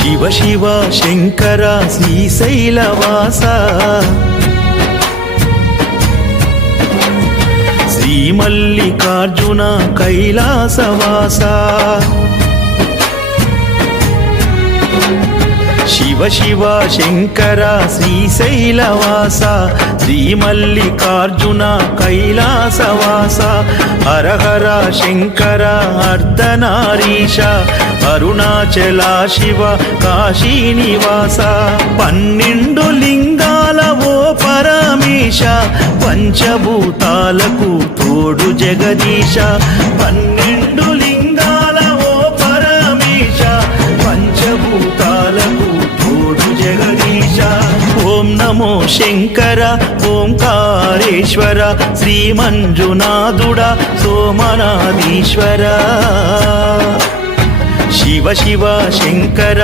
శివ శివ శంకర శ్రీశైలవాస శ్రీ మల్లికార్జున కైలాసవాస శివ శివ శంకర శ్రీశైలవాస శ్రీ మల్లికార్జున కైలాసవాస హర హర శంకర అర్ధనారీశ అరుణాచల శివ కాశీనివాస 12 లింగాల ఓ పరమేశ పంచభూతాలకు తోడు జగదీశ 12 లింగాల ఓ పరమేశ పంచభూతాలకు తోడు జగదీశ ఓం నమో శంకర ఓంకారేశ్వర శ్రీ మంజునాథుడ సోమనాథీశ్వర శివ శివ శంకర